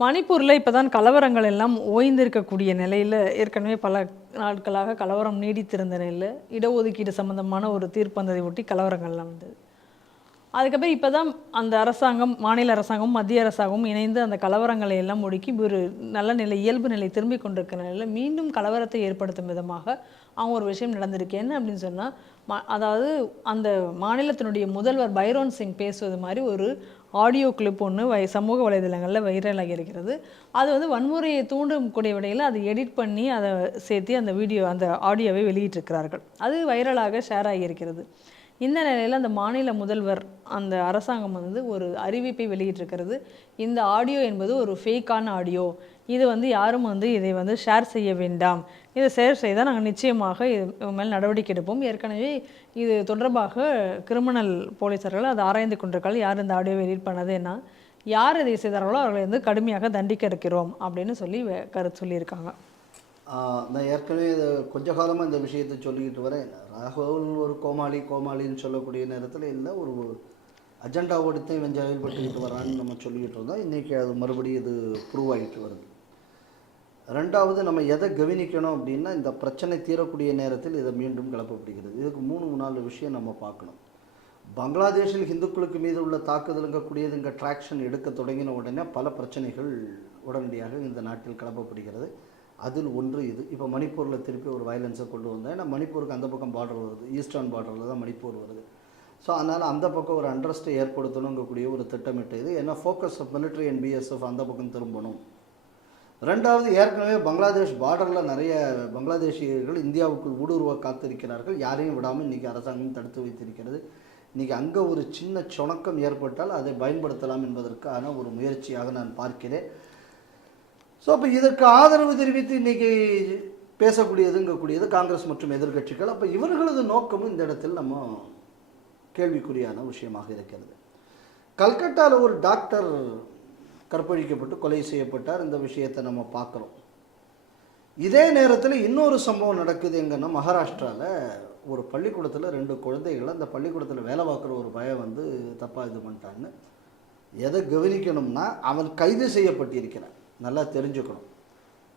மணிப்பூரில் இப்போ தான் கலவரங்கள் எல்லாம் ஓய்ந்திருக்கக்கூடிய நிலையில் ஏற்கனவே பல நாட்களாக கலவரம் நீடித்திருந்த நிலையில் இடஒதுக்கீடு சம்பந்தமான ஒரு தீர்ப்பந்ததை ஒட்டி கலவரங்கள்லாம் வந்தது. அதுக்கப்புறம் இப்போ தான் அந்த அரசாங்கம் மாநில அரசாங்கம் மத்திய அரசாங்கமும் இணைந்து அந்த கலவரங்களை எல்லாம் ஒடுக்கி ஒரு நல்ல நிலை இயல்பு நிலை திரும்பி கொண்டிருக்கிற நிலையில் மீண்டும் கலவரத்தை ஏற்படுத்தும் விதமாக அவங்க ஒரு விஷயம் நடந்திருக்கு. என்ன அப்படின்னு சொன்னால் அதாவது அந்த மாநிலத்தினுடைய முதல்வர் பைரோன் சிங் பேசுவது மாதிரி ஒரு ஆடியோ கிளிப் ஒன்று வை சமூக வலைதளங்களில் வைரலாகி இருக்கிறது. அது வந்து வன்முறையை தூண்டும் கூடிய விடையில் அதை எடிட் பண்ணி அதை சேர்த்து அந்த வீடியோ அந்த ஆடியோவை வெளியிட்டிருக்கிறார்கள். அது வைரலாக ஷேர் ஆகியிருக்கிறது இந்த நிலையில் அந்த மாநில முதல்வர் அந்த அரசாங்கம் வந்து ஒரு அறிவிப்பை வெளியிட்டிருக்கிறது. இந்த ஆடியோ என்பது ஒரு ஃபேக்கான ஆடியோ. இது வந்து யாரும் வந்து இதை வந்து ஷேர் செய்ய வேண்டாம். இதை ஷேர் செய்தால் நாங்கள் நிச்சயமாக இது மேல் நடவடிக்கை எடுப்போம். ஏற்கனவே இது தொடர்பாக கிரிமினல் போலீஸார்கள் அதை ஆராய்ந்து கொண்டிருக்காங்க. யார் இந்த ஆடியோவை எடிட் பண்ணதுன்னா யார் இதை செய்தார்களோ அவர்களை வந்து கடுமையாக தண்டிக்க இருக்கிறோம் அப்படின்னு சொல்லி கருத்து சொல்லியிருக்காங்க. நான் ஏற்கனவே இது கொஞ்ச காலமாக இந்த விஷயத்தை சொல்லிக்கிட்டு வரேன். ராகுல் ஒரு கோமாளி கோமாளின்னு சொல்லக்கூடிய நேரத்தில் இல்லை ஒரு அஜெண்டாவோடு தான் இவன் செயல்பட்டுக்கிட்டு வரான்னு நம்ம சொல்லிக்கிட்டு இருந்தோம் இன்றைக்கி அது மறுபடியும் இது ப்ரூவ் ஆகிட்டு வருது. ரெண்டாவது நம்ம எதை கவனிக்கணும் அப்படின்னா இந்த பிரச்சனை தீரக்கூடிய நேரத்தில் இதை மீண்டும் கிளப்பப்படுகிறது இதுக்கு மூணு நாலு விஷயம் நம்ம பார்க்கணும். பங்களாதேஷில் இந்துக்களுக்கு மீது உள்ள தாக்குதலுங்கக்கூடியது இங்கே ட்ராக்ஷன் எடுக்க தொடங்கின உடனே பல பிரச்சனைகள் உடனடியாக இந்த நாட்டில் கிளப்பப்படுகிறது. அதில் ஒன்று இது. இப்போ மணிப்பூரில் திருப்பி ஒரு வயலன்ஸை கொண்டு வந்தேன். ஏன்னா மணிப்பூருக்கு அந்த பக்கம் பார்டர் வருது. ஈஸ்டர்ன் பார்டரில் தான் மணிப்பூர் வருது. ஸோ அதனால் அந்த பக்கம் ஒரு அண்டர்ஸ்ட்டை ஏற்படுத்தணுங்கக்கூடிய ஒரு திட்டமிட்டு இது. ஏன்னா focus of military and BSF அந்த பக்கம் திரும்பணும். ரெண்டாவது ஏற்கனவே பங்களாதேஷ் பார்டரில் நிறைய பங்களாதேஷியர்கள் இந்தியாவுக்குள் ஊடுருவ காத்திருக்கிறார்கள். யாரையும் விடாமல் இன்றைக்கி அரசாங்கம் தடுத்து வைத்திருக்கிறது. இன்றைக்கி அங்கே ஒரு சின்ன சுணக்கம் ஏற்பட்டால் அதை பயன்படுத்தலாம் என்பதற்கான ஒரு முயற்சியாக நான் பார்க்கிறேன். ஸோ அப்போ இதற்கு ஆதரவு தெரிவித்து இன்றைக்கி பேசக்கூடியதுங்கக்கூடியது காங்கிரஸ் மற்றும் எதிர்க்கட்சிகள். அப்போ இவர்களது நோக்கமும் இந்த இடத்தில் நம்ம கேள்விக்குறியான விஷயமாக இருக்கிறது. கல்கட்டாவில் ஒரு டாக்டர் கற்பழிக்கப்பட்டு கொலை செய்யப்பட்டார். இந்த விஷயத்தை நம்ம பார்க்குறோம். இதே நேரத்தில் இன்னொரு சம்பவம் நடக்குது எங்கன்னா மகாராஷ்டிராவில் ஒரு பள்ளிக்கூடத்தில் ரெண்டு குழந்தைகளை அந்த பள்ளிக்கூடத்தில் வேலை பார்க்குற ஒரு பயம் வந்து தப்பாக இது பண்ணிட்டான்னு எதை கவனிக்கணும்னா அவன் கைது செய்யப்பட்டிருக்கிறான். நல்லா தெரிஞ்சுக்கணும்.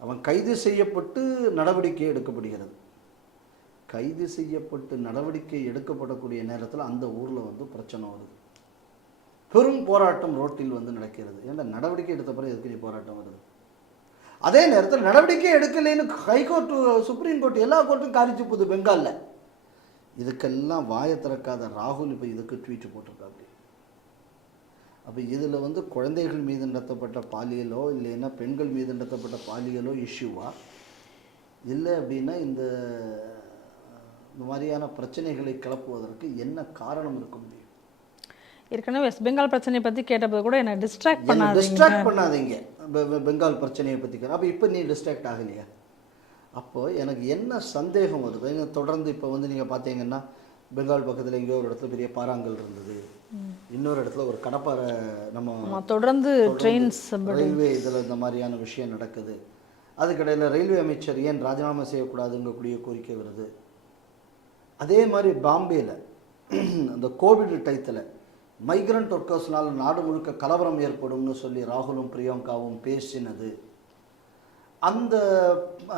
அவன் கைது செய்யப்பட்டு நடவடிக்கை எடுக்கப்படுகிறது. கைது செய்யப்பட்டு நடவடிக்கை எடுக்கப்படக்கூடிய நேரத்தில் அந்த ஊரில் வந்து பிரச்சனை வருது. பெரும் போராட்டம் ரோட்டில் வந்து நடக்கிறது. ஏன்னா நடவடிக்கை எடுத்த பிறகு எதுக்கு நீ போராட்டம் வருது? அதே நேரத்தில் நடவடிக்கை எடுக்கலைன்னு ஹைகோர்ட்டு சுப்ரீம் கோர்ட் எல்லா கோர்ட்டும் காரிச்சு போகுது பெங்காலில். இதுக்கெல்லாம் வாயை திறக்காத ராகுல் இப்போ இதுக்கு ட்வீட் போட்டிருக்காரு அப்போ இதில் வந்து குழந்தைகள் மீது நடத்தப்பட்ட பாலியலோ இல்லைன்னா பெண்கள் மீது நடத்தப்பட்ட பாலியலோ இஷ்யூவா இல்லை அப்படின்னா இந்த இந்த மாதிரியான பிரச்சனைகளை கிளப்புவதற்கு என்ன காரணம் இருக்க முடியும் ஏற்கனவே வெஸ்ட் பெங்கால் பிரச்சனையை பற்றி கேட்டபோது கூட என்னை டிஸ்ட்ராக்ட் பண்ணாதீங்க. டிஸ்ட்ராக்ட் பண்ணாதீங்க. பெங்கால் பிரச்சனையை பற்றி அப்போ இப்போ நீ டிஸ்ட்ராக்ட் ஆகலையா? அப்போ எனக்கு என்ன சந்தேகம் வருது? தொடர்ந்து இப்போ வந்து நீங்கள் பார்த்தீங்கன்னா பெங்கால் பக்கத்தில் எங்கேயோ ஒரு இடத்துல பெரிய பாறாங்கல் இருந்தது. இன்னொரு இடத்துல ஒரு கடப்பாறை நம்ம தொடர்ந்து ட்ரெயின்ஸ் ரயில்வே இதில் இந்த மாதிரியான விஷயம் நடக்குது. அதுக்கிடையில் ரயில்வே அமைச்சர் ஏன் ராஜினாமா செய்யக்கூடாதுங்கக்கூடிய கோரிக்கை வருது? அதே மாதிரி பாம்பேல அந்த கோவிட் டயத்தில் மைக்ரண்ட் ஒர்க்கர்ஸ்னால் நாடு முழுக்க கலவரம் ஏற்படும்னு சொல்லி ராகுலும் பிரியங்காவும் பேசினது. அந்த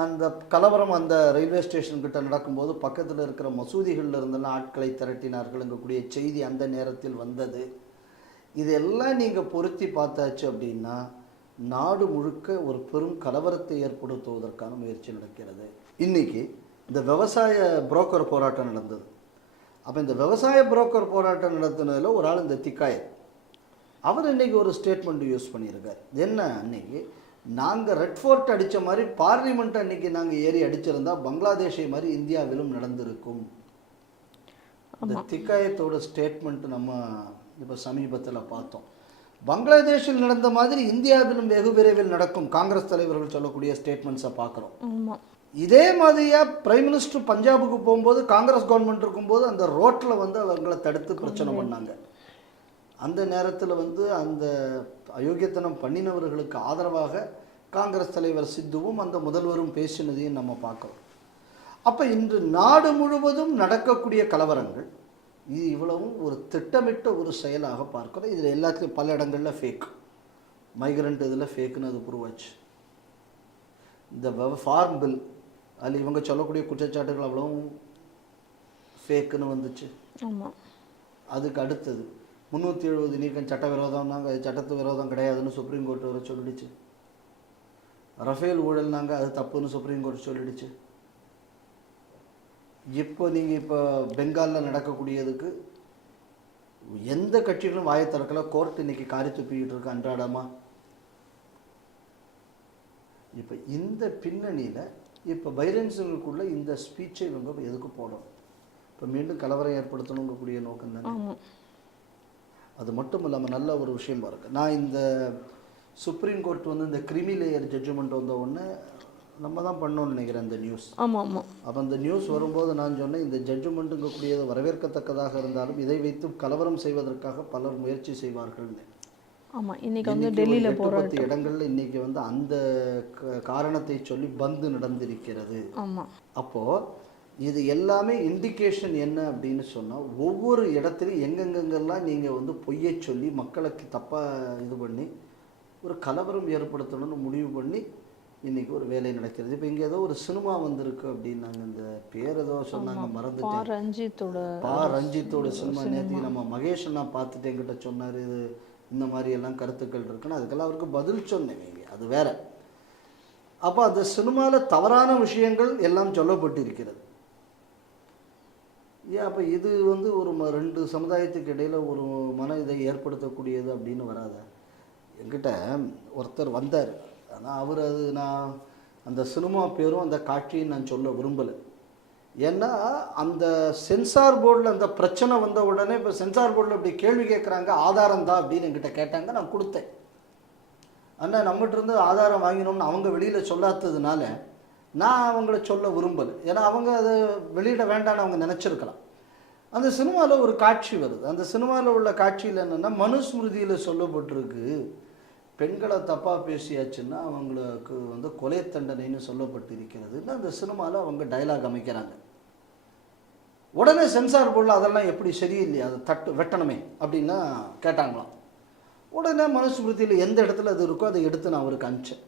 அந்த கலவரம் அந்த ரயில்வே ஸ்டேஷன் கிட்ட நடக்கும்போது பக்கத்தில் இருக்கிற மசூதிகளில் இருந்தெல்லாம் ஆட்களை திரட்டினார்கள் எங்கக்கூடிய செய்தி அந்த நேரத்தில் வந்தது. இதெல்லாம் நீங்கள் பொருத்தி பார்த்தாச்சு அப்படின்னா நாடு முழுக்க ஒரு பெரும் கலவரத்தை ஏற்படுத்துவதற்கான முயற்சி நடக்கிறது. இன்னைக்கு இந்த விவசாய புரோக்கர் போராட்டம் நடந்தது. அப்போ இந்த விவசாய புரோக்கர் போராட்டம் நடத்தினதில் ஒரு ஆள் இந்த திக்காயர். அவர் இன்னைக்கு ஒரு ஸ்டேட்மெண்ட் யூஸ் பண்ணியிருக்கார். என்ன அன்னைக்கு? நாங்கள் ரெட் ஃபோர்ட் அடித்த மாதிரி பார்லிமெண்ட் அன்னைக்கு நாங்கள் ஏறி அடிச்சிருந்தா பங்களாதேஷை மாதிரி இந்தியாவிலும் நடந்திருக்கும். இந்த திக்காயத்தோட ஸ்டேட்மெண்ட் நம்ம இப்போ சமீபத்தில் பார்த்தோம். பங்களாதேஷில் நடந்த மாதிரி இந்தியாவிலும் வெகு விரைவில் நடக்கும். காங்கிரஸ் தலைவர்கள் சொல்லக்கூடிய ஸ்டேட்மெண்ட்ஸை பார்க்குறோம். இதே மாதிரியா பிரைம் மினிஸ்டர் பஞ்சாபுக்கு போகும்போது காங்கிரஸ் கவர்மெண்ட் இருக்கும்போது அந்த ரோட்டில் வந்து அவங்கள தடுத்து பிரச்சனை பண்ணாங்க. அந்த நேரத்தில் வந்து அந்த அயோக்கியத்தனம் பண்ணினவர்களுக்கு ஆதரவாக காங்கிரஸ் தலைவர் சித்துவும் அந்த முதல்வரும் பேசினதையும் நம்ம பார்க்கிறோம். அப்போ இன்று நாடு முழுவதும் நடக்கக்கூடிய கலவரங்கள் இது இவ்வளவும் ஒரு திட்டமிட்ட ஒரு செயலாக பார்க்கிறோம் இதில் எல்லாத்துலேயும் பல இடங்களில் ஃபேக் மைக்ரண்ட் இதில் ஃபேக்குன்னு அது ப்ரூவ் ஆச்சு இந்த ஃபார்ம் பில் அதில் இவங்க சொல்லக்கூடிய குற்றச்சாட்டுகள் அவ்வளவும் ஃபேக்குன்னு வந்துச்சு. அதுக்கு அடுத்தது முந்நூற்றி எழுபது நீக்கம் சட்ட விரோதம்னாங்க அது சட்டத்து விரோதம் கிடையாதுன்னு சுப்ரீம் கோர்ட் வர சொல்லிடுச்சு. ரஃபேல் ஊழல்னாங்க அது தப்புன்னு சுப்ரீம் கோர்ட் சொல்லிடுச்சு. இப்போ நீங்கள் இப்போ பெங்காலில் நடக்கக்கூடியதுக்கு எந்த கட்சிகளும் வாயை திறக்கல. கோர்ட் இன்னைக்கு காரி துப்பிக்கிட்டு இருக்கு அன்றாடமா? இப்போ இந்த பின்னணியில் இப்போ பைரன்ஸுங்களுக்குள்ள இந்த ஸ்பீச்சை இவங்க எதுக்கு போடணும்? இப்போ மீண்டும் கலவரம் ஏற்படுத்தணுங்கக்கூடிய நோக்கம் தானே? அது மட்டும் இல்லாமல் நல்ல ஒரு விஷயம் பாருங்க. நான் இந்த சுப்ரீம் கோர்ட் வந்து இந்த கிரிமி லேயர் ஜட்ஜ்மெண்ட் வந்த உடனே நம்ம தான் பண்ணோம்னு நினைக்கிறேன் இந்த நியூஸ் ஆமாம் ஆமாம் அப்போ அந்த நியூஸ் வரும்போது நான் சொன்னேன் இந்த ஜட்ஜ்மெண்ட்டுங்கக்கூடியது வரவேற்கத்தக்கதாக இருந்தாலும் இதை வைத்து கலவரம் செய்வதற்காக பலர் முயற்சி செய்வார்கள்னு ஆமாம் இன்னைக்கு வந்து டெல்லியில் பத்து இடங்கள்ல இன்னைக்கு வந்து அந்த காரணத்தை சொல்லி பந்து நடந்திருக்கிறது. ஆமாம் அப்போ இது எல்லாமே இண்டிகேஷன் என்ன அப்படின்னு சொன்னா ஒவ்வொரு இடத்துலையும் எங்கெங்கெங்கெல்லாம் நீங்க வந்து பொய்யை சொல்லி மக்களுக்கு தப்பா இது பண்ணி ஒரு கலவரம் ஏற்படுத்தணும்னு முடிவு பண்ணி இன்னைக்கு ஒரு வேலை நடக்கிறது. இப்போ இங்க ஏதோ ஒரு சினிமா வந்திருக்கு அப்படின்னாங்க. இந்த பேர் ஏதோ சொன்னாங்க மறந்துட்டேன். ரஞ்சித்தோட பா ரஞ்சித்தோட சினிமா நேற்று நம்ம மகேஷ் அண்ணா பார்த்துட்டு என்கிட்ட சொன்னார் இது இந்த மாதிரி எல்லாம் கருத்துக்கள் இருக்குன்னு. அதுக்கெல்லாம் அவருக்கு பதில் சொன்னேன். அது வேற. அப்போ அந்த சினிமாவில் தவறான விஷயங்கள் எல்லாம் சொல்லப்பட்டிருக்கிறது. ஏன் அப்போ இது வந்து ஒரு ரெண்டு சமுதாயத்துக்கு இடையில ஒரு மன இதை ஏற்படுத்தக்கூடியது அப்படின்னு வராத. என்கிட்ட ஒருத்தர் வந்தார். ஆனால் அவர் அது நான் அந்த சினிமா பேரும் அந்த காட்சியும் நான் சொல்ல விரும்பலை. ஏன்னா அந்த சென்சார் போர்டில் அந்த பிரச்சனை வந்த உடனே இப்போ சென்சார் போர்டில் இப்படி கேள்வி கேட்குறாங்க ஆதாரம் தான் அப்படின்னு என்கிட்ட கேட்டாங்க நான் கொடுத்தேன். அண்ணா நம்மகிட்ட இருந்து ஆதாரம் வாங்கினோம்னு அவங்க வெளியில் சொல்லாததுனால நான் அவங்கள சொல்ல விரும்பலை. ஏன்னா அவங்க அதை வெளியிட வேண்டாம்னு அவங்க நினச்சிருக்கலாம். அந்த சினிமாவில் ஒரு காட்சி வருது. அந்த சினிமாவில் உள்ள காட்சியில் என்னென்னா மனுஸ்மிருதியில் சொல்லப்பட்டிருக்கு பெண்களை தப்பாக பேசியாச்சுன்னா அவங்களுக்கு வந்து கொலை தண்டனைன்னு சொல்லப்பட்டிருக்கிறதுன்னு அந்த சினிமாவில் அவங்க டைலாக் அமைக்கிறாங்க. உடனே சென்சார் போர்டில் அதெல்லாம் எப்படி சரியில்லையா? அதை தட்டு வெட்டணுமே அப்படின்னா கேட்டாங்களாம். உடனே மனுஸ்மிருதியில் எந்த இடத்துல அது இருக்கோ அதை எடுத்து நான் அவருக்கு அனுப்பிச்சேன்.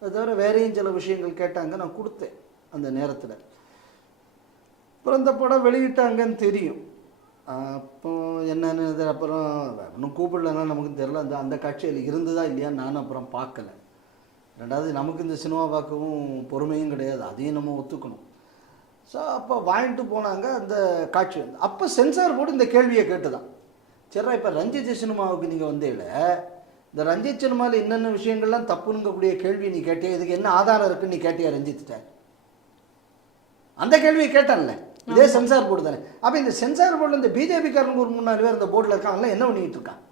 அது தவிர வேறையும் சில விஷயங்கள் கேட்டாங்க நான் கொடுத்தேன் அந்த நேரத்தில். அப்புறம் இந்த படம் வெளியிட்டாங்கன்னு தெரியும். அப்போ என்னன்னு இது அப்புறம் இன்னும் கூப்பிடலன்னா நமக்கு தெரியல. அந்த அந்த காட்சியில் இருந்ததா இல்லையான்னு நானும் அப்புறம் பார்க்கல. ரெண்டாவது நமக்கு இந்த சினிமா பார்க்கவும் பொறுமையும் கிடையாது. அதையும் நம்ம ஒத்துக்கணும். ஸோ அப்போ வாங்கிட்டு போனாங்க அந்த காட்சி. வந்து அப்போ சென்சார் போர்டு இந்த கேள்வியை கேட்டுதான். சரிடா இப்போ ரஞ்சித் சினிமாவுக்கு நீங்கள் வந்தேல இந்த ரஞ்சித் சினிமாவில் என்னென்ன விஷயங்கள்லாம் தப்புனுங்கக்கூடிய கேள்வி நீ கேட்டியா? இதுக்கு என்ன ஆதாரம் இருக்குன்னு நீ கேட்டியா ரஞ்சித்திட்ட? அந்த கேள்வியை கேட்டான்ல. இதே சென்சார் போர்டு தானே. அப்போ இந்த சென்சார் போர்டில் இந்த பிஜேபிக்காரங்க ஒரு மூணு நாலு பேர் இந்த போர்டில் இருக்காங்கல்ல என்ன பண்ணிக்கிட்டு இருக்கான்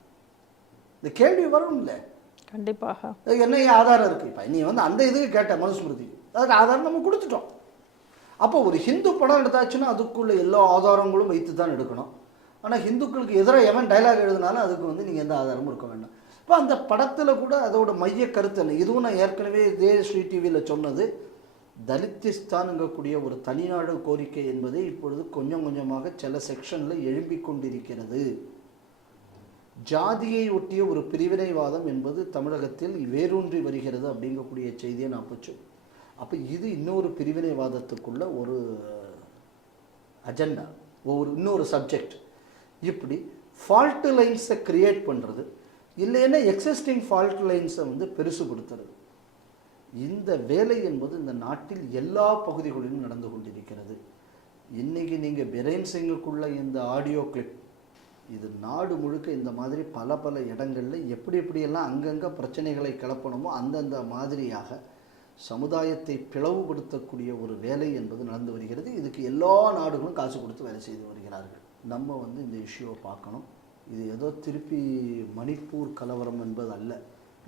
இந்த கேள்வி வரும்ல. கண்டிப்பாக. அதுக்கு என்ன ஆதாரம் இருக்குது இப்போ நீ வந்து அந்த இதுக்கு கேட்ட மனுஸ்மிருதி. அதுக்கு ஆதாரம் நம்ம கொடுத்துட்டோம். அப்போ ஒரு ஹிந்து படம் எடுத்தாச்சுன்னா அதுக்குள்ள எல்லா ஆதாரங்களும் வைத்து தான் எடுக்கணும். ஆனால் ஹிந்துக்களுக்கு எதிராக எவன் டைலாக் எழுதினாலும் அதுக்கு வந்து நீங்கள் எந்த ஆதாரமும் இருக்க வேண்டாம். இப்போ அந்த படத்தில் கூட அதோட மைய கருத்து என்ன? இதுவும் நான் ஏற்கனவே இதே ஸ்ரீ டிவியில் சொன்னது. தலித்திஸ்தானுங்கக்கூடிய ஒரு தனிநாடு கோரிக்கை என்பது இப்பொழுது கொஞ்சம் கொஞ்சமாக சில செக்ஷனில் எழும்பிக் கொண்டிருக்கிறது. ஜாதியை ஒட்டிய ஒரு பிரிவினைவாதம் என்பது தமிழகத்தில் வேரூன்றி வருகிறது அப்படிங்கக்கூடிய செய்தியை நான் போச்சு அப்போ இது இன்னொரு பிரிவினைவாதத்துக்குள்ள ஒரு அஜெண்டா ஒவ்வொரு இன்னொரு சப்ஜெக்ட் இப்படி ஃபால்ட் லைன்ஸை கிரியேட் பண்ணுறது இல்லைன்னா எக்ஸிஸ்டிங் ஃபால்ட் லைன்ஸை வந்து பெருசுபடுத்துறது. இந்த வேலை என்பது இந்த நாட்டில் எல்லா பகுதிகளிலும் நடந்து கொண்டிருக்கிறது. இன்னைக்கு நீங்கள் பிரேன் சிங்குக்குள்ள இந்த ஆடியோ கிளிப் இது நாடு முழுக்க இந்த மாதிரி பல பல இடங்களில் எப்படி எப்படியெல்லாம் அங்கங்கே பிரச்சனைகளை கிளப்பணுமோ அந்தந்த மாதிரியாக சமுதாயத்தை பிளவுபடுத்தக்கூடிய ஒரு வேலை என்பது நடந்து வருகிறது. இதுக்கு எல்லா நாடுகளும் காசு கொடுத்து வேலை செய்து வருகிறார்கள். நம்ம வந்து இந்த இஷ்யூவை பார்க்கணும். இது ஏதோ திருப்பி மணிப்பூர் கலவரம் என்பது அல்ல.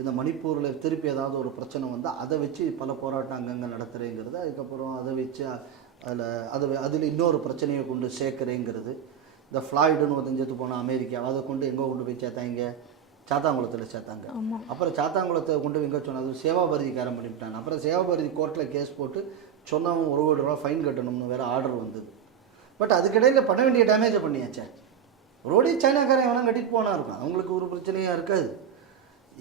இந்த மணிப்பூரில் திருப்பி ஏதாவது ஒரு பிரச்சனை வந்தால் அதை வச்சு பல போராட்டம் அங்கங்கே நடத்துகிறேங்கிறது அதுக்கப்புறம் அதை வச்சு அதில் அதை அதில் இன்னொரு பிரச்சனையை கொண்டு சேர்க்குறேங்கிறது. இந்த ஃப்ளாய்டுன்னு ஒருத்தன் செத்து போன அமெரிக்கா அதை கொண்டு எங்கே கொண்டு போய் சேர்த்தாங்க. சாத்தாங்குளத்தில் சேர்த்தாங்க. அப்புறம் சாத்தாங்குளத்தை கொண்டு எங்கே சொன்னது சேவாபாரதிக்காரன் பண்ணிவிட்டான். அப்புறம் சேவாபாரதி கோர்ட்டில் கேஸ் போட்டு சொன்னவன் ஒரு கோடி ரூபா ஃபைன் கட்டணும்னு வேறு ஆர்டர் வந்தது. பட் அதுக்கிடையில் பண்ண வேண்டிய டேமேஜை பண்ணியாச்சே. ரோடி சைனாக்காரன் எவனா கட்டிட்டு போனா இருக்கும். அவங்களுக்கு ஒரு பிரச்சனையாக இருக்காது.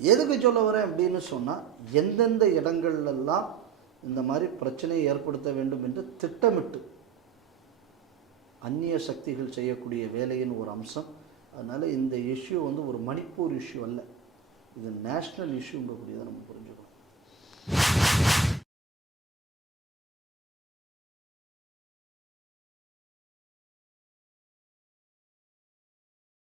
எதுக்கு சொல்ல வரேன் அப்படின்னு சொன்னால் எந்தெந்த இடங்கள்லாம் இந்த மாதிரி பிரச்சனையை ஏற்படுத்த வேண்டும் என்று திட்டமிட்டு அந்நிய சக்திகள் செய்யக்கூடிய வேலையின் ஒரு அம்சம். அதனால் இந்த இஷ்யூ வந்து ஒரு மணிப்பூர் இஷ்யூ அல்ல. இது நேஷ்னல் இஷ்யூங்கக்கூடியதை நம்ம புரிஞ்சு